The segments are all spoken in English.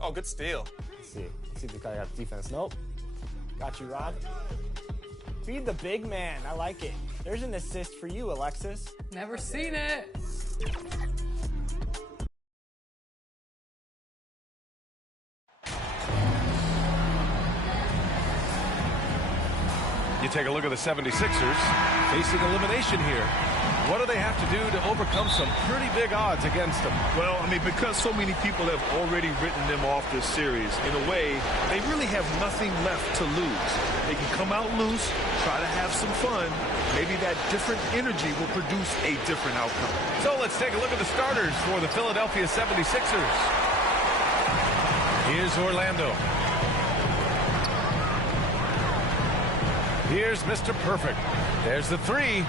Oh, good steal. Let's see if the guy got defense. Nope. Got you, Rob. Feed the big man. I like it. There's an assist for you, Alexis. Never seen it. You take a look at the 76ers facing elimination here. What do they have to do to overcome some pretty big odds against them? Well, I mean, because so many people have already written them off this series, in a way, they really have nothing left to lose. They can come out loose, try to have some fun. Maybe that different energy will produce a different outcome. So let's take a look at the starters for the Philadelphia 76ers. Here's Orlando. Here's Mr. Perfect. There's the three.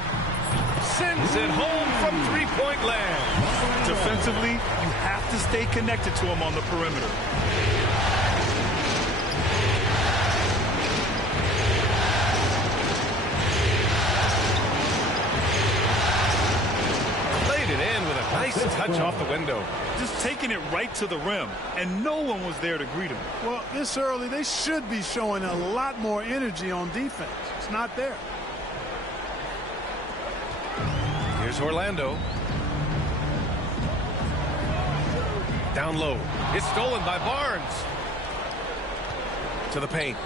Sends it home from three-point land. Defensively, you have to stay connected to him on the perimeter. Laid it in with a nice touch off the window. Just taking it right to the rim, and no one was there to greet him. Well, this early, they should be showing a lot more energy on defense. It's not there. Here's Orlando. Down low. It's stolen by Barnes. To the paint.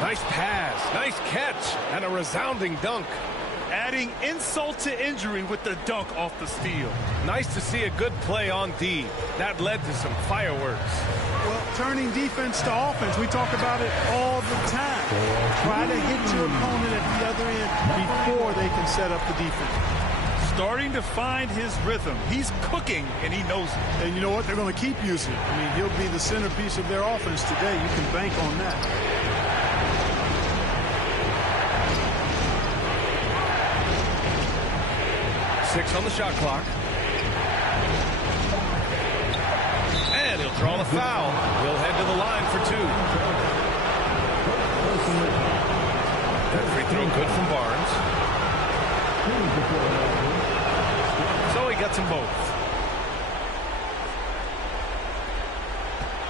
Nice pass. Nice catch. And a resounding dunk. Adding insult to injury with the dunk off the steal. Nice to see a good play on D. That led to some fireworks. Well, turning defense to offense, we talk about it all the time. Try to hit your opponent at the other end before they can set up the defense. Starting to find his rhythm. He's cooking, and he knows it. And you know what? They're going to keep using it. I mean, he'll be the centerpiece of their offense today. You can bank on that. Six on the shot clock. And he'll draw the foul. He'll head to the line for two. That free throw good from Barnes. So he gets them both.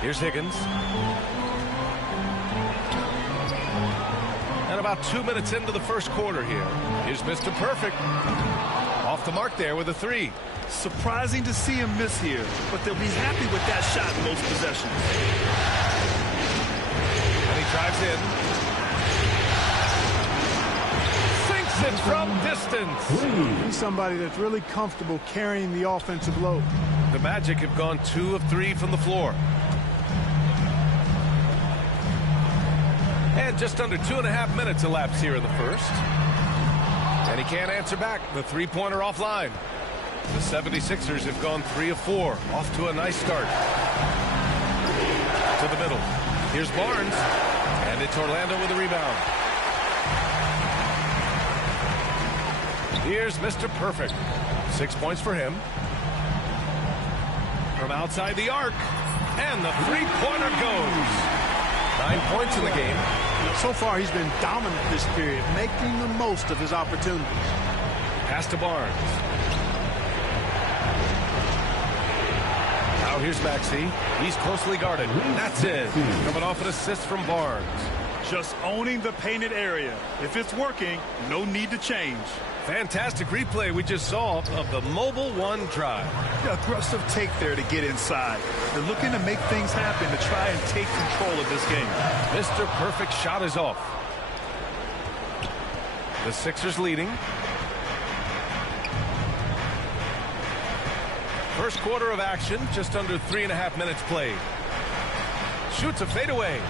Here's Higgins. And about 2 minutes into the first quarter here. Here's Mr. Perfect. Off the mark there with a three. Surprising to see him miss here, but they'll be happy with that shot in most possessions. And he drives in. Sinks it from distance. He's somebody that's really comfortable carrying the offensive load. The Magic have gone 2 of 3 from the floor. And just under 2.5 minutes elapsed here in the first. And he can't answer back. The three-pointer offline. The 76ers have gone 3 of 4. Off to a nice start. To the middle. Here's Barnes. And it's Orlando with a rebound. Here's Mr. Perfect. 6 points for him. From outside the arc. And the three-pointer goes. 9 points in the game. So far, he's been dominant this period, making the most of his opportunities. Pass to Barnes. Now here's Maxey. He's closely guarded. That's it. Coming off an assist from Barnes. Just owning the painted area. If it's working, no need to change. Fantastic replay we just saw of the Mobile One drive. The aggressive take there to get inside. They're looking to make things happen to try and take control of this game. Mr. Perfect shot is off. The Sixers leading. First quarter of action, just under 3.5 minutes played. Shoots a fadeaway.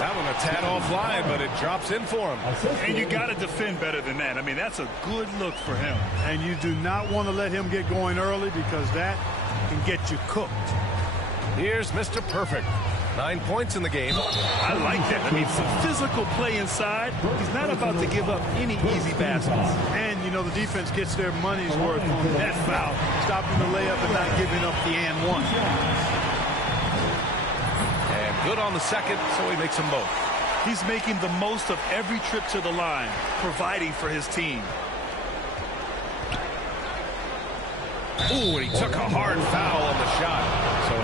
That one a tad offline, but it drops in for him. And you got to defend better than that. I mean, that's a good look for him. And you do not want to let him get going early because that can get you cooked. Here's Mr. Perfect. 9 points in the game. I like that. I mean, some physical play inside. He's not about to give up any easy baskets. And, you know, the defense gets their money's worth on that foul. Stopping the layup and not giving up the and one. Good on the second, so he makes them both. He's making the most of every trip to the line, providing for his team. Ooh, and he took a hard foul on the shot. So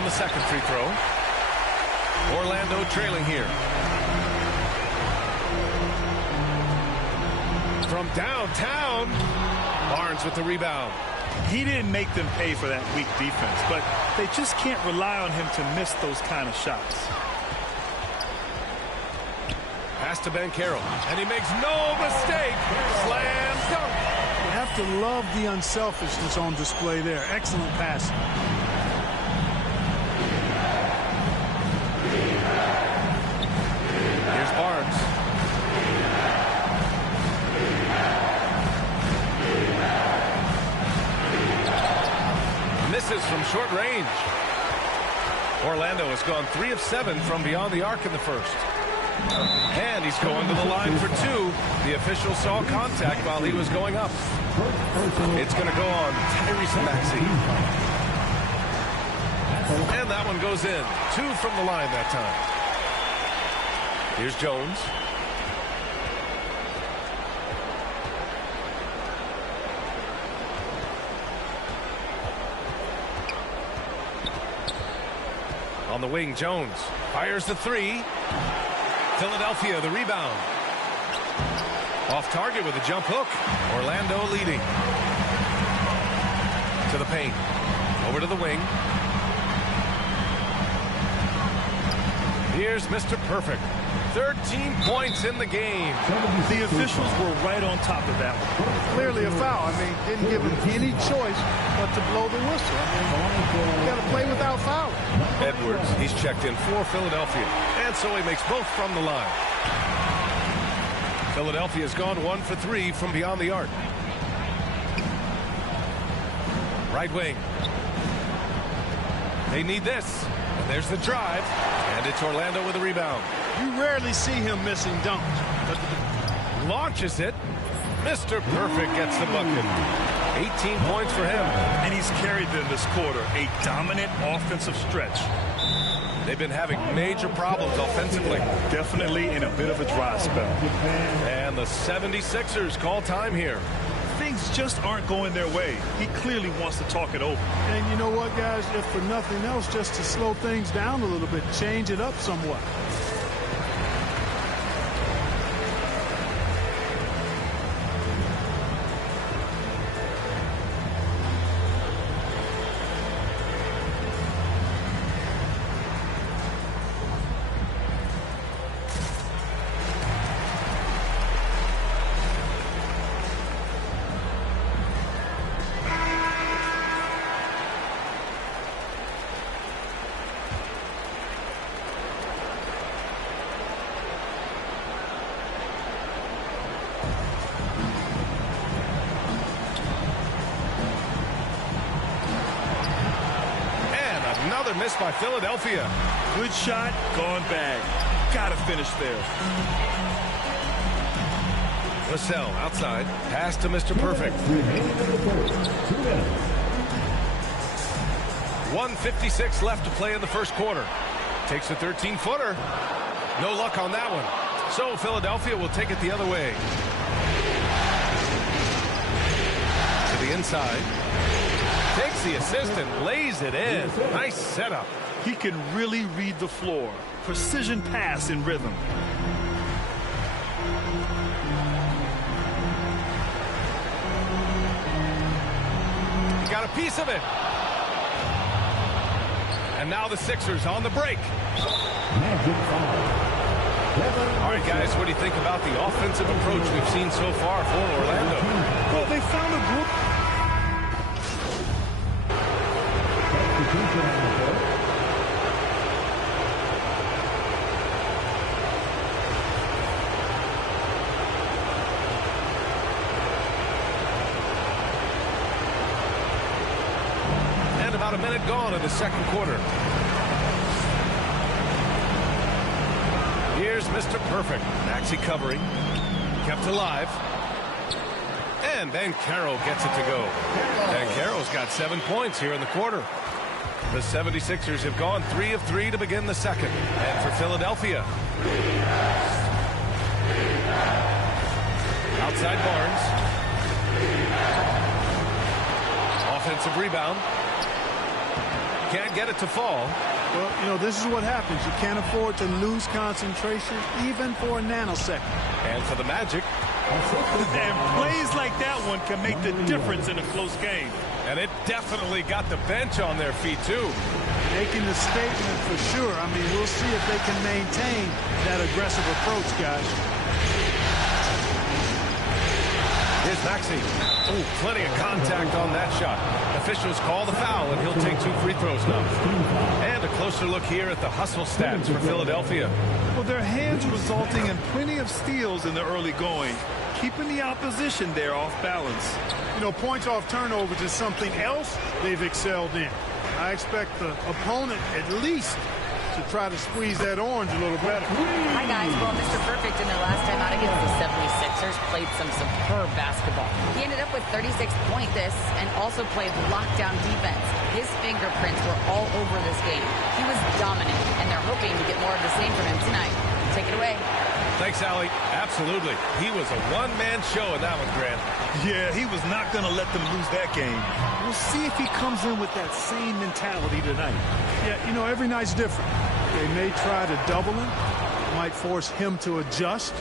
on the second free throw. Orlando trailing here. From downtown, Barnes with the rebound. He didn't make them pay for that weak defense, but they just can't rely on him to miss those kind of shots. Pass to Banchero, and he makes no mistake. Slam dunk. You have to love the unselfishness on display there. Excellent passing. Here's Barnes. Misses from short range. Orlando has gone 3 of 7 from beyond the arc in the first. And he's going to the line for 2. The official saw contact while he was going up. It's going to go on Tyrese Maxey. And that one goes in. 2 from the line that time. Here's Jones. On the wing, Jones fires the 3. Philadelphia, the rebound. Off target with a jump hook. Orlando leading. To the paint. Over to the wing. Here's Mr. Perfect. 13 points in the game. The officials were right on top of that one. Clearly a foul. I mean, didn't give him any choice but to blow the whistle. I mean, you got to play without fouling. Edwards, he's checked in for Philadelphia. And so he makes both from the line. Philadelphia's gone 1 for 3 from beyond the arc. Right wing. They need this. And there's the drive. And it's Orlando with a rebound. You rarely see him missing dunks. But Launches it. Mr. Perfect gets the bucket. 18 points for him. And he's carried them this quarter. A dominant offensive stretch. They've been having major problems offensively. Definitely in a bit of a dry spell. And the 76ers call time here. Things just aren't going their way. He clearly wants to talk it over. And you know what, guys? If for nothing else, just to slow things down a little bit, change it up somewhat. Another miss by Philadelphia. Good shot, gone bad. Gotta finish there. Vassell outside. Pass to Mr. Perfect. 1:56 left to play in the first quarter. Takes a 13-footer. No luck on that one. So Philadelphia will take it the other way. To the inside. Takes the assist and lays it in. Nice setup. He can really read the floor. Precision pass in rhythm. Got a piece of it. And now the Sixers on the break. All right, guys, what do you think about the offensive approach we've seen so far for Orlando? Well, they found a group. And about a minute gone in the second quarter. Here's Mr. Perfect. Maxey covering. Kept alive. And Banchero gets it to go. Banchero's got 7 points here in the quarter. The 76ers have gone 3 of 3 to begin the second. And for Philadelphia. Outside Barnes. Offensive rebound. can't get it to fall. Well, you know, this is what happens. You can't afford to lose concentration even for a nanosecond. And for the Magic. And plays like that one can make the difference in a close game. And it definitely got the bench on their feet, too. Making a statement for sure. I mean, we'll see if they can maintain that aggressive approach, guys. Here's Maxey. Oh, plenty of contact on that shot. Officials call the foul, and he'll take 2 free throws now. And a closer look here at the hustle stats for Philadelphia. Well, their hands resulting in plenty of steals in the early going, keeping the opposition there off balance. You know, points off turnovers is something else they've excelled in. I expect the opponent at least to try to squeeze that orange a little better. Hi, guys. Well, Mr. Perfect in their last time out against the 76ers played some superb basketball. He ended up with 36 points and also played lockdown defense. His fingerprints were all over this game. He was dominant, and they're hoping to get more of the same from him tonight. Take it away. Thanks, Allie. Absolutely. He was a one-man show in that one, Grant. Yeah, he was not going to let them lose that game. We'll see if he comes in with that same mentality tonight. Yeah, you know, every night's different. They may try to double him, might force him to adjust,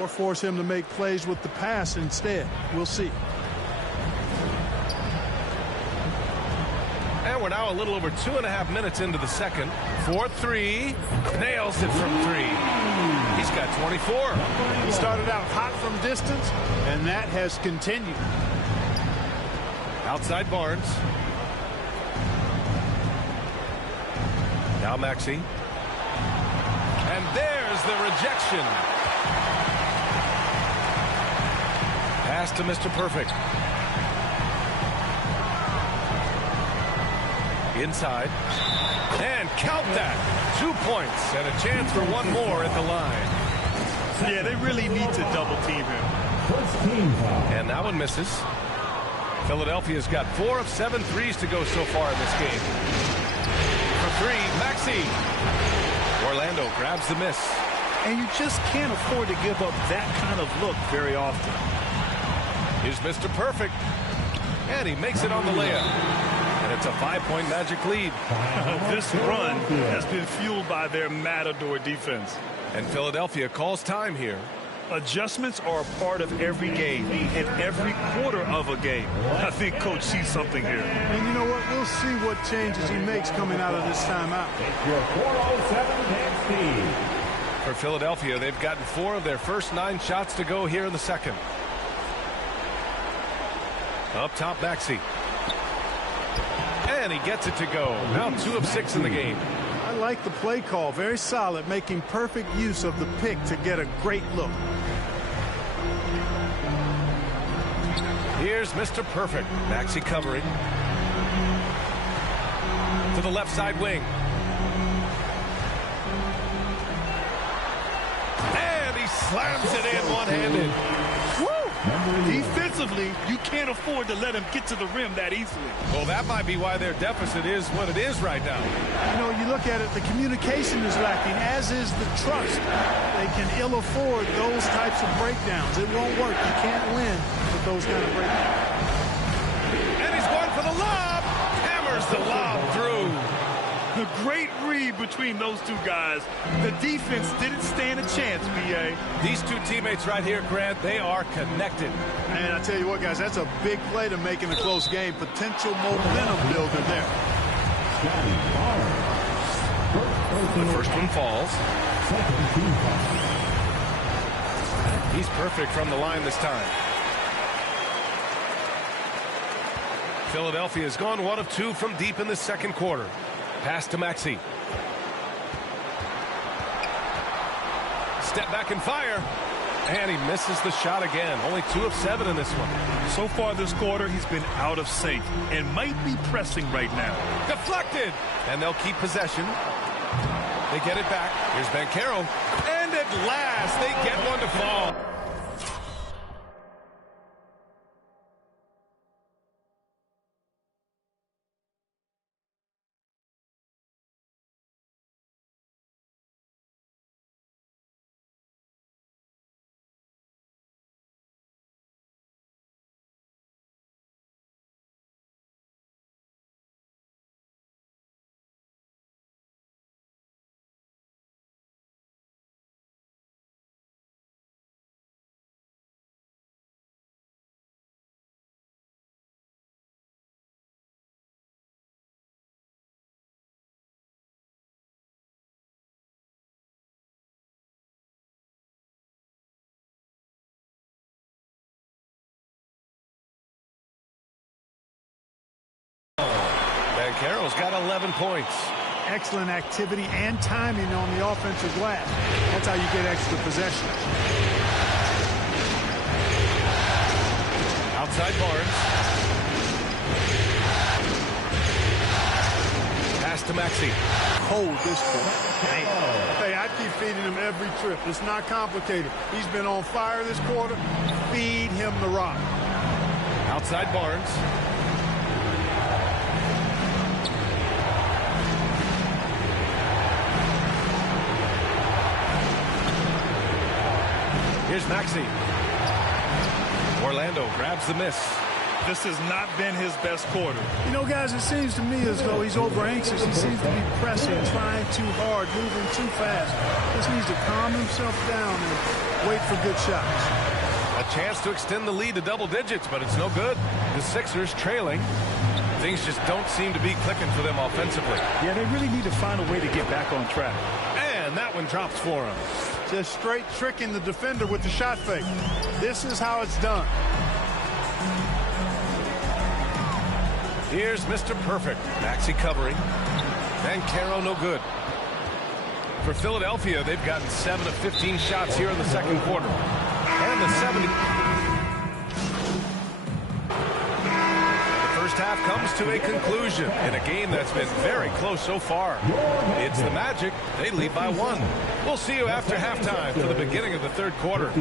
or force him to make plays with the pass instead. We'll see. And we're now a little over 2.5 minutes into the second. 4-3. Nails it from 3. He's got 24. He started out hot from distance, and that has continued. Outside Barnes. Now Maxey. And there's the rejection. Pass to Mr. Perfect. Inside. And count that. 2 points and a chance for one more at the line. Yeah, they really need to double team him. And that one misses. Philadelphia's got 4 of 7 threes to go so far in this game. For 3, Maxey. Orlando grabs the miss. And you just can't afford to give up that kind of look very often. Here's Mr. Perfect. And he makes it on the layup. And it's a 5-point Magic lead. This run has been fueled by their Matador defense. And Philadelphia calls time here. Adjustments are a part of every game and every quarter of a game. I think Coach sees something here. And you know what? We'll see what changes he makes coming out of this timeout. For Philadelphia, they've gotten 4 of their first 9 shots to go here in the second. Up top, Maxey. And he gets it to go. Now 2 of 6 in the game. I like the play call. Very solid, making perfect use of the pick to get a great look. Here's Mr. Perfect. Maxey covering. To the left side wing. And he slams it in one-handed. Defensively, you can't afford to let him get to the rim that easily. Well, that might be why their deficit is what it is right now. You know, you look at it, the communication is lacking, as is the trust. They can ill afford those types of breakdowns. It won't work. You can't win with those kind of breakdowns. And he's going for the lob. Hammers the lob through. The great read between those two guys. The defense didn't stand a chance, B.A. These 2 teammates right here, Grant, they are connected. And I tell you what, guys, that's a big play to make in a close game. Potential momentum builder there. The first one falls. He's perfect from the line this time. Philadelphia has gone 1 of 2 from deep in the second quarter. Pass to Maxey. Step back and fire. And he misses the shot again. Only 2 of 7 in this one. So far this quarter, he's been out of sync and might be pressing right now. Deflected. And they'll keep possession. They get it back. Here's Banchero. And at last, they get one to fall. Banchero's got 11 points. Excellent activity and timing on the offensive glass. That's how you get extra possession. Outside Barnes. Pass to Maxey. Hold this point. Hey, I keep feeding him every trip. It's not complicated. He's been on fire this quarter. Feed him the rock. Outside Barnes. Here's Maxey. Orlando grabs the miss. This has not been his best quarter. You know, guys, it seems to me as though he's over anxious. He seems to be pressing, trying too hard, moving too fast. Just needs to calm himself down and wait for good shots. A chance to extend the lead to double digits, but it's no good. The Sixers trailing. Things just don't seem to be clicking for them offensively. Yeah, they really need to find a way to get back on track. And that one drops for him. Just straight tricking the defender with the shot fake. This is how it's done. Here's Mr. Perfect. Maxey covering. Banchero no good. For Philadelphia, they've gotten 7 of 15 shots here in the second quarter. And the 70. The first half comes to a conclusion in a game that's been very close so far. It's the Magic. They lead by 1. We'll see you after halftime for the beginning of the third quarter.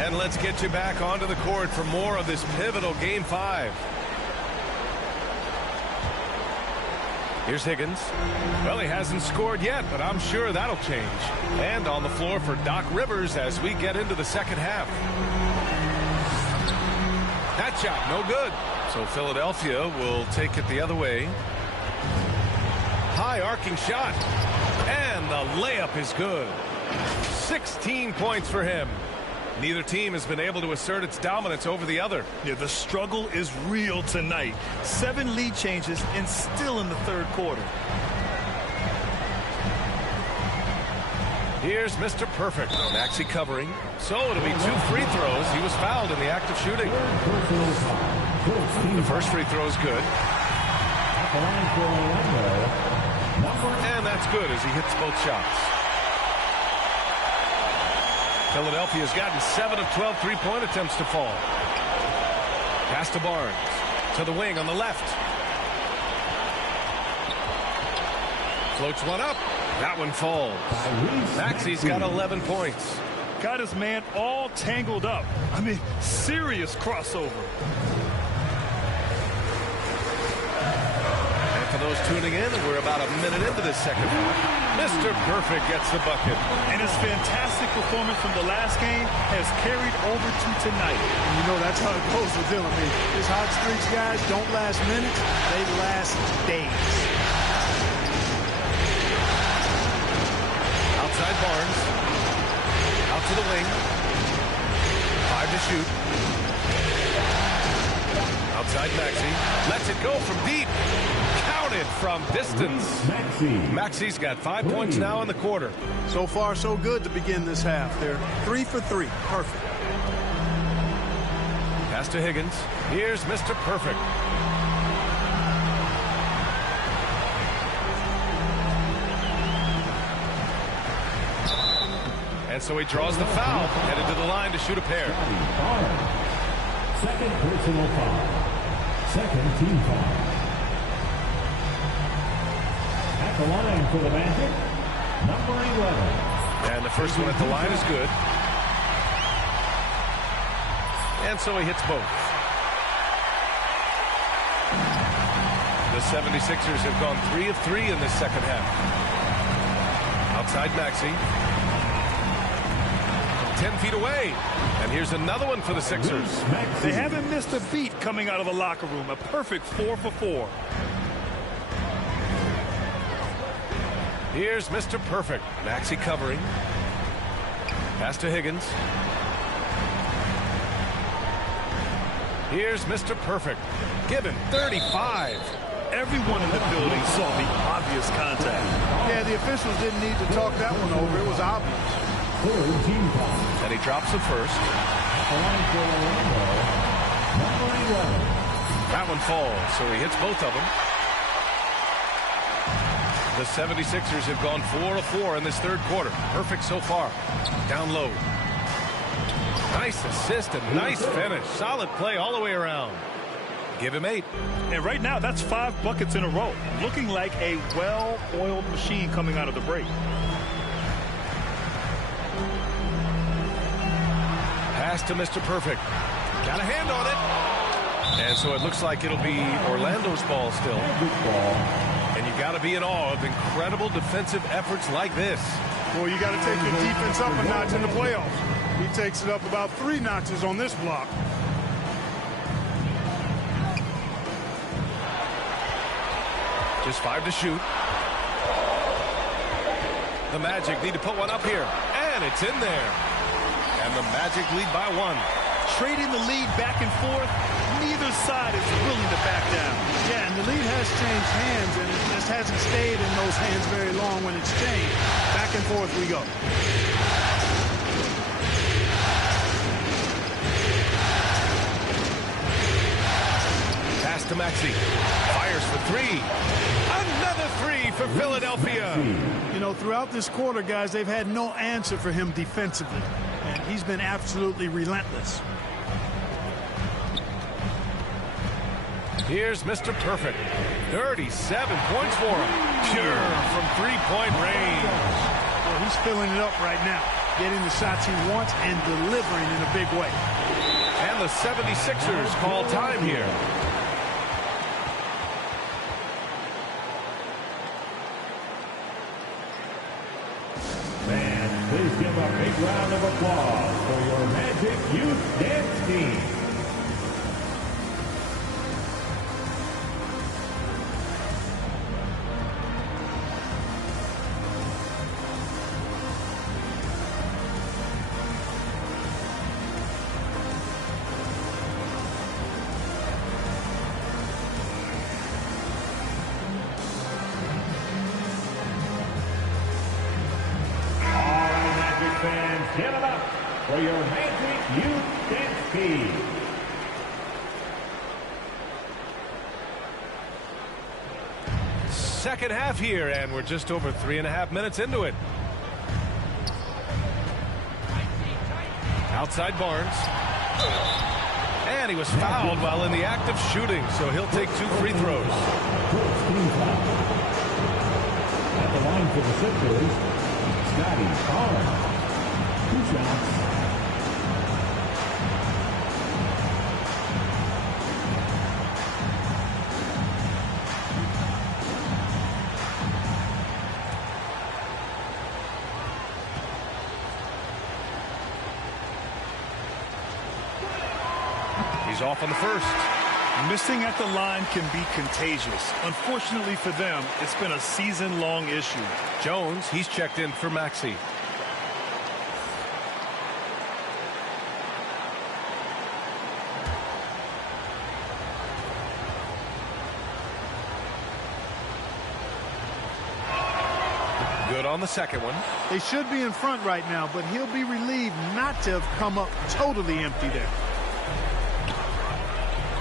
And let's get you back onto the court for more of this pivotal Game 5. Here's Higgins. Well, he hasn't scored yet, but I'm sure that'll change. And on the floor for Doc Rivers as we get into the second half. That shot, no good. So Philadelphia will take it the other way. High arcing shot. And the layup is good. 16 points for him. Neither team has been able to assert its dominance over the other. Yeah, the struggle is real tonight. 7 lead changes and still in the third quarter. Here's Mr. Perfect. Maxey covering. So it'll be 2 free throws. He was fouled in the act of shooting. The first free throw is good. And that's good as he hits both shots. Philadelphia's gotten 7 of 12 three-point attempts to fall. Pass to Barnes. To the wing on the left. Floats one up. That one falls. Maxey's got 11 points. Got his man all tangled up. I mean, serious crossover. And for those tuning in, we're about a minute into this second half. Mr. Perfect gets the bucket. And his fantastic performance from the last game has carried over to tonight. And you know that's how it goes with him. I mean, his hot streaks, guys, don't last minutes. They last days. Outside Barnes. Out to the wing. 5 to shoot. Outside Maxey. Lets it go from deep. Counted from distance. Maxey's got 5 points now in the quarter. So far, so good to begin this half. They're 3 for 3. Perfect. Pass to Higgins. Here's Mr. Perfect. And so he draws the foul, headed to the line to shoot a pair. Second personal foul. Second team foul. At the line for the Magic, number 11. And the first one at the line is good. And so he hits both. The 76ers have gone 3 of 3 in this second half. Outside Maxey. 10 feet away. And here's another one for the Sixers. They haven't missed a beat coming out of the locker room. A perfect 4 for 4. Here's Mr. Perfect. Maxey covering. Pass to Higgins. Here's Mr. Perfect. Given 35. Everyone in the building saw the obvious contact. Yeah, the officials didn't need to talk that one over. It was obvious. And he drops it first. That one falls, so he hits both of them. The 76ers have gone 4 of 4 in this third quarter. Perfect so far. Down low. Nice assist and nice finish. Solid play all the way around. Give him 8. And right now, that's 5 buckets in a row. Looking like a well-oiled machine coming out of the break. Pass to Mr. Perfect. Got a hand on it. And so it looks like it'll be Orlando's ball still. And you got to be in awe of incredible defensive efforts like this. Well, you got to take your defense up a notch in the playoffs. He takes it up about 3 notches on this block. Just 5 to shoot. The Magic need to put one up here. And it's in there. And the Magic lead by 1. Trading the lead back and forth. Neither side is willing to back down. Yeah, and the lead has changed hands, and it just hasn't stayed in those hands very long when it's changed. Back and forth we go. Pass to Maxey. Fires for 3. Another 3 for Philadelphia. You know, throughout this quarter, guys, they've had no answer for him defensively. And he's been absolutely relentless. Here's Mr. Perfect. 37 points for him. Pure from three-point range. Well, he's filling it up right now. Getting the shots he wants and delivering in a big way. And the 76ers call time here. Fans, please give a big round of applause for your Magic Youth Dance Team. Give it up for your Magic Youth Dance Team. Second half here, and we're just over 3.5 minutes into it. Outside Barnes. And he was fouled while in the act of shooting, so he'll take 2 free throws. At the line for the Sixers, Scotty Barnes. 2 shots. He's off on the first. Missing at the line can be contagious. Unfortunately for them, it's been a season-long issue. Jones, he's checked in for Maxey. Good on the second one. They should be in front right now, but he'll be relieved not to have come up totally empty there.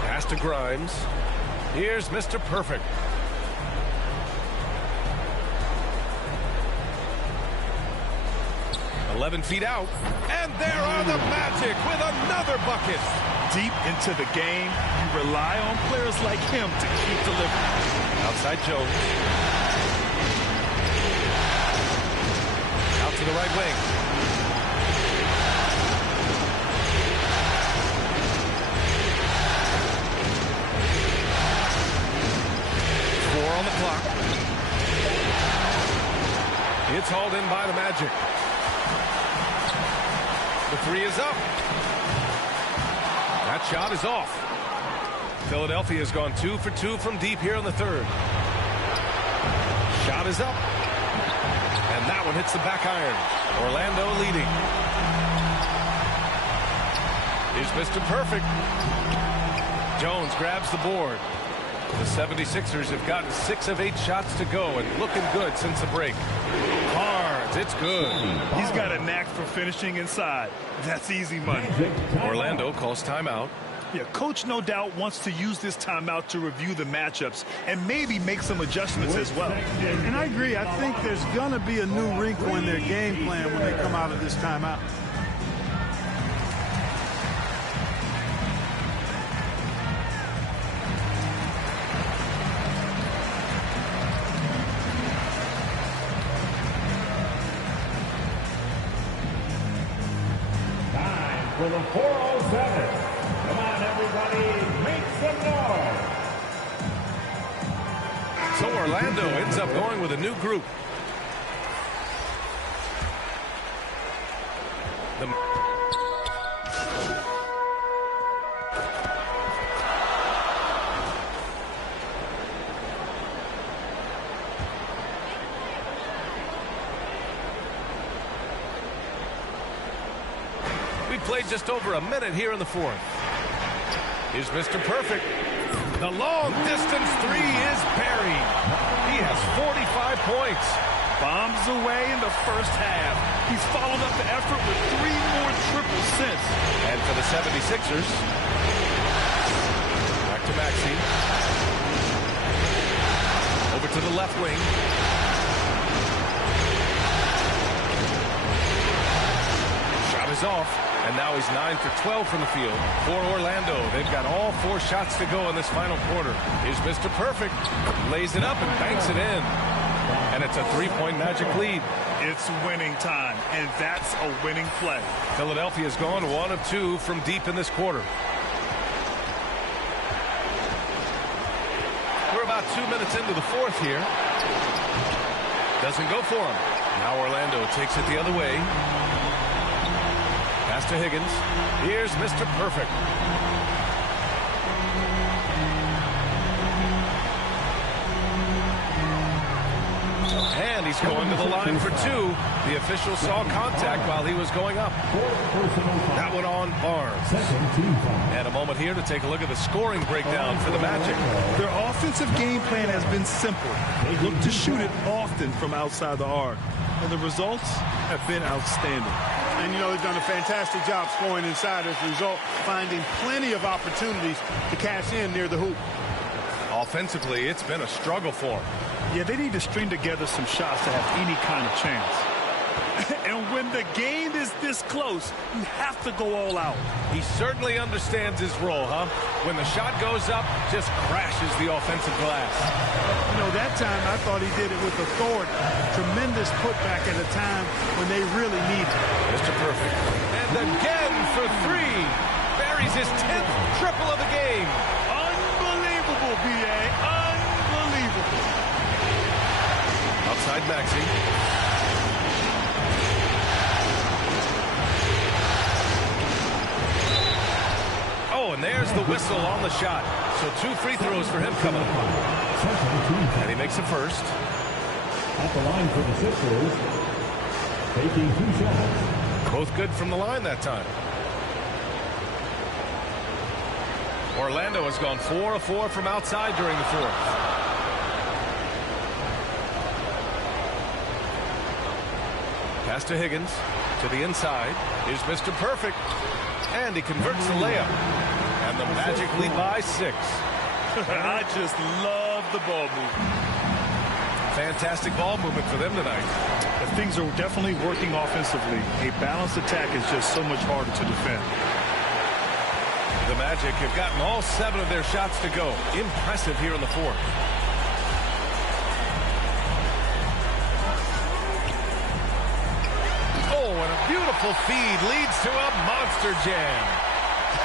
Pass to Grimes. Here's Mr. Perfect. "11 feet out, and there are the Magic with another bucket. Deep into the game, you rely on players like him to keep delivering. Outside Jones. Out to the right wing. On the clock. It's hauled in by the Magic. The three is up. That shot is off. Philadelphia has gone 2 for 2 from deep here in the third. Shot is up. And that one hits the back iron. Orlando leading. Here's Mr. Perfect. Jones grabs the board. The 76ers have gotten 6 of 8 shots to go and looking good since the break. Hard. It's good. He's got a knack for finishing inside. That's easy money. Orlando calls timeout. Yeah, coach no doubt wants to use this timeout to review the matchups and maybe make some adjustments as well. And I agree. I think there's going to be a new wrinkle in their game plan when they come out of this timeout. Time for the 407. Come on, everybody, make some noise. So Orlando ends up going with a new group. We played just over a minute here in the fourth. Here's Mr. Perfect. The long distance three is buried. He has 45 points. Bombs away in the first half. He's followed up the effort with 3 more triples since. And for the 76ers, back to Maxey. Over to the left wing. Shot is off. And now he's 9 for 12 from the field. For Orlando, they've got all 4 shots to go in this final quarter. Here's Mr. Perfect. Lays it up and banks it in. And it's a 3-point Magic lead. It's winning time, and that's a winning play. Philadelphia's gone 1 of 2 from deep in this quarter. We're about 2 minutes into the fourth here. Doesn't go for him. Now Orlando takes it the other way. Pass to Higgins. Here's Mr. Perfect. And he's going to the line for 2. The official saw contact while he was going up. That one on Barnes. And a moment here to take a look at the scoring breakdown for the Magic. Their offensive game plan has been simple. They look to shoot it often from outside the arc. And the results have been outstanding. And, you know, they've done a fantastic job scoring inside as a result, finding plenty of opportunities to cash in near the hoop. Offensively, it's been a struggle for them. Yeah, they need to string together some shots to have any kind of chance. And when the game is this close, you have to go all out. He certainly understands his role, huh? When the shot goes up, just crashes the offensive glass. You know, that time I thought he did it with authority. Tremendous putback at a time when they really need it. Mr. Perfect. And again for 3. Buries his 10th triple of the game. Unbelievable, B.A. Unbelievable. Outside Maxey. Oh, and there's the whistle on the shot. So 2 free throws for him coming up. And he makes the first. At the line for the Sixers, taking 2 shots. Both good from the line that time. Orlando has gone 4 of 4 from outside during the fourth. Pass to Higgins. To the inside. Here's Mr. Perfect. And he converts the layup. And the Magic lead by 6. I just love the ball movement. Fantastic ball movement for them tonight. Things are definitely working offensively. A balanced attack is just so much harder to defend. The Magic have gotten all 7 of their shots to go. Impressive here in the fourth. Oh, and a beautiful feed leads to a monster jam.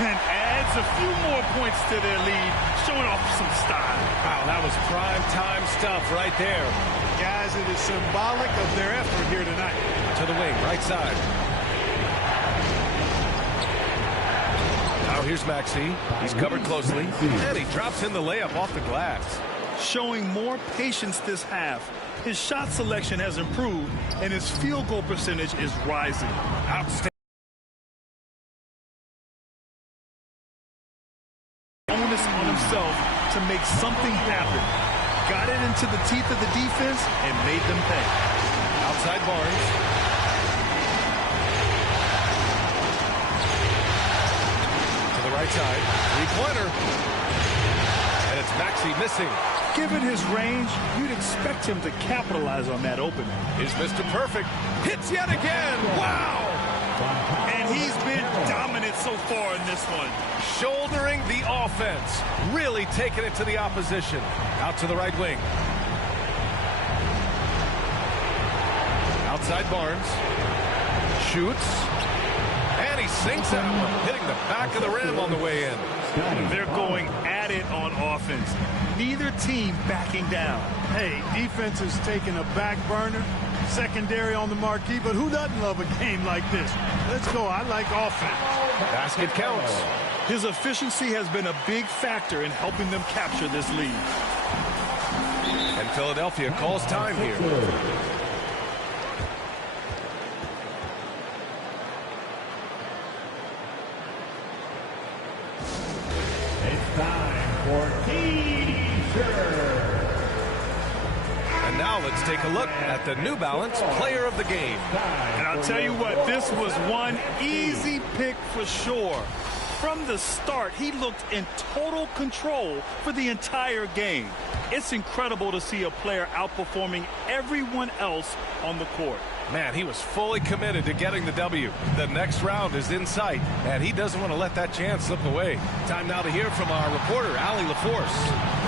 and adds a few more points to their lead, showing off some style. Wow, that was prime time stuff right there. Guys, it is symbolic of their effort here tonight. To the wing, right side. Now here's Maxey. He's covered closely, and he drops in the layup off the glass. Showing more patience this half. His shot selection has improved, and his field goal percentage is rising. Outstanding. Onus on himself to make something happen. Got it into the teeth of the defense and made them pay. Outside Barnes. To the right side. Three-pointer. And it's Maxey missing. Given his range, you'd expect him to capitalize on that opening. Is Mr. Perfect. Hits yet again. Wow! And he's been dominant so far in this one. Shouldering the offense. Really taking it to the opposition. Out to the right wing. Outside Barnes. Shoots. And he sinks out, hitting the back of the rim on the way in. They're going at it on offense. Neither team backing down. Hey, defense is taking a back burner, secondary on the marquee, but who doesn't love a game like this? Let's go. I like offense. Basket counts. His efficiency has been a big factor in helping them capture this lead. And Philadelphia calls time here. It's time for T-shirt. And now let's take a look at the New Balance Player of the Game. And I'll tell you what, this was one easy pick for sure. From the start, he looked in total control for the entire game. It's incredible to see a player outperforming everyone else on the court. Man, he was fully committed to getting the W. The next round is in sight, and he doesn't want to let that chance slip away. Time now to hear from our reporter, Allie LaForce.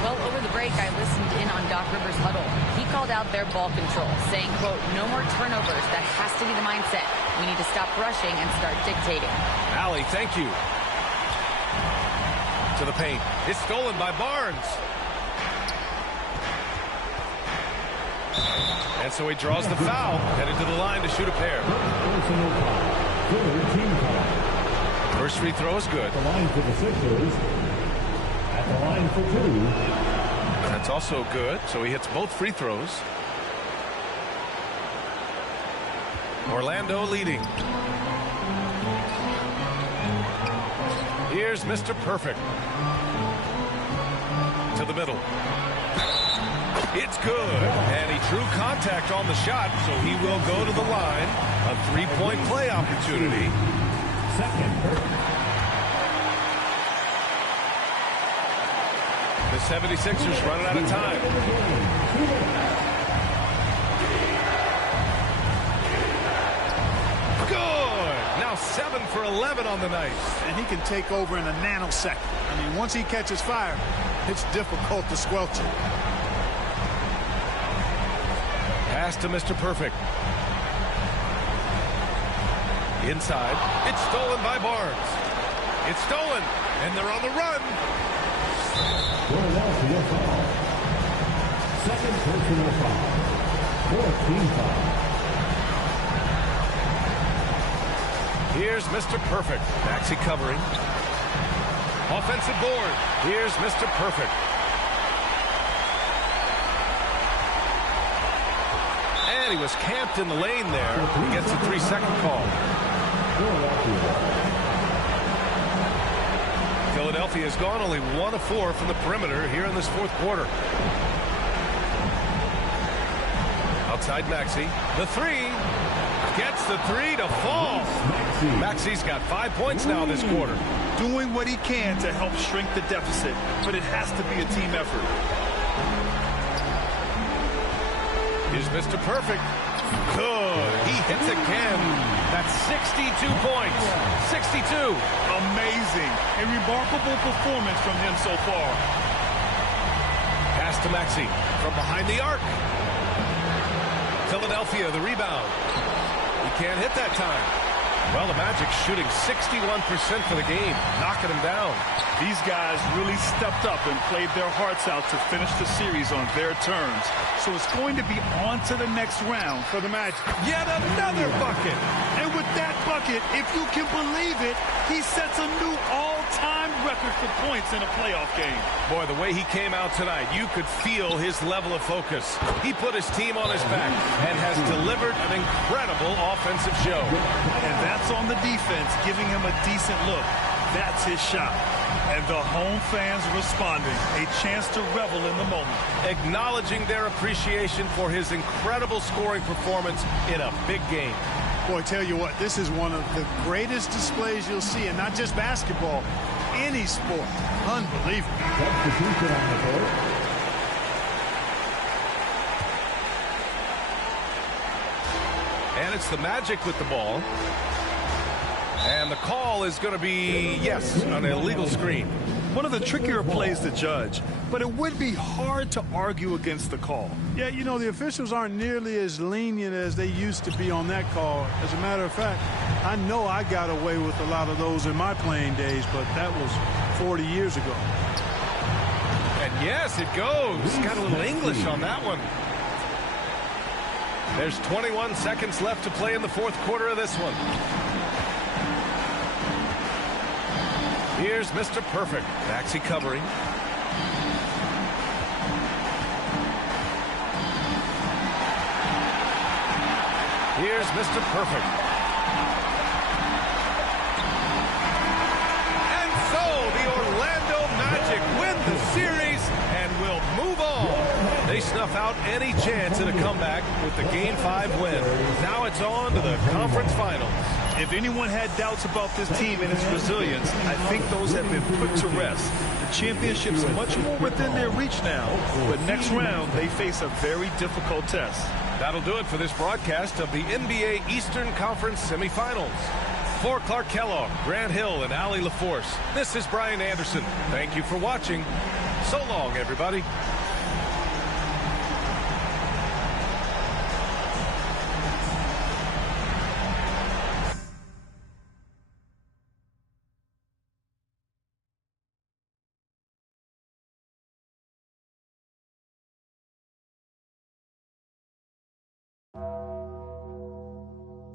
Well, over the break, I listened in on Doc Rivers' huddle. He called out their ball control, saying, quote, no more turnovers. That has to be the mindset. We need to stop rushing and start dictating. Allie, thank you. To the paint. It's stolen by Barnes. And so he draws the foul, headed to the line to shoot a pair. First free throw is good. The line for the Sixers. At the line for two. That's also good, so he hits both free throws. Orlando leading. Here's Mr. Perfect. To the middle. It's good. And he drew contact on the shot, so he will go to the line. A three-point play opportunity. Second. The 76ers running out of time. Good. Now 7 for 11 on the night. And he can take over in a nanosecond. I mean, once he catches fire, it's difficult to squelch it. Pass to Mr. Perfect. Inside. It's stolen by Barnes. It's stolen. And they're on the run. Philadelphia foul. Second personal foul. 14 foul. Here's Mr. Perfect. Maxey covering. Offensive board. Here's Mr. Perfect. And he was camped in the lane there. He gets a 3-second call. Philadelphia has gone only 1 of 4 from the perimeter here in this fourth quarter. Outside Maxey. The three. Gets the three to fall. Maxey's got 5 points now this quarter. Doing what he can to help shrink the deficit, but it has to be a team effort. Here's Mr. Perfect. Good. He hits again. That's 62 points. 62. Amazing. A remarkable performance from him so far. Pass to Maxey from behind the arc. Philadelphia, the rebound. He can't hit that time. Well, the Magic shooting 61% for the game, knocking them down. These guys really stepped up and played their hearts out to finish the series on their terms. So it's going to be on to the next round for the Magic. Yet another bucket. And with that bucket, if you can believe it, he sets a new all-time record for points in a playoff game. Boy, the way he came out tonight, you could feel his level of focus. He put his team on his back and has delivered an incredible offensive show. And that's on the defense, giving him a decent look. That's his shot. And the home fans responding, a chance to revel in the moment. Acknowledging their appreciation for his incredible scoring performance in a big game. Boy, tell you what, this is one of the greatest displays you'll see, and not just basketball, any sport. Unbelievable. Substitution on the court. And it's the Magic with the ball. And the call is going to be, yes, an illegal screen. One of the trickier plays to judge, but it would be hard to argue against the call. Yeah, you know, the officials aren't nearly as lenient as they used to be on that call. As a matter of fact, I know I got away with a lot of those in my playing days, but that was 40 years ago. And yes, it goes. Got a little English on that one. There's 21 seconds left to play in the fourth quarter of this one. Here's Mr. Perfect. Maxey covering. Here's Mr. Perfect. And so the Orlando Magic win the series and will move on. They snuff out any chance at a comeback with the Game 5 win. Now it's on to the conference finals. If anyone had doubts about this team and its resilience, I think those have been put to rest. The championship's much more within their reach now, but next round they face a very difficult test. That'll do it for this broadcast of the NBA Eastern Conference semifinals. For Clark Kellogg, Grant Hill, and Allie LaForce, this is Brian Anderson. Thank you for watching. So long, everybody.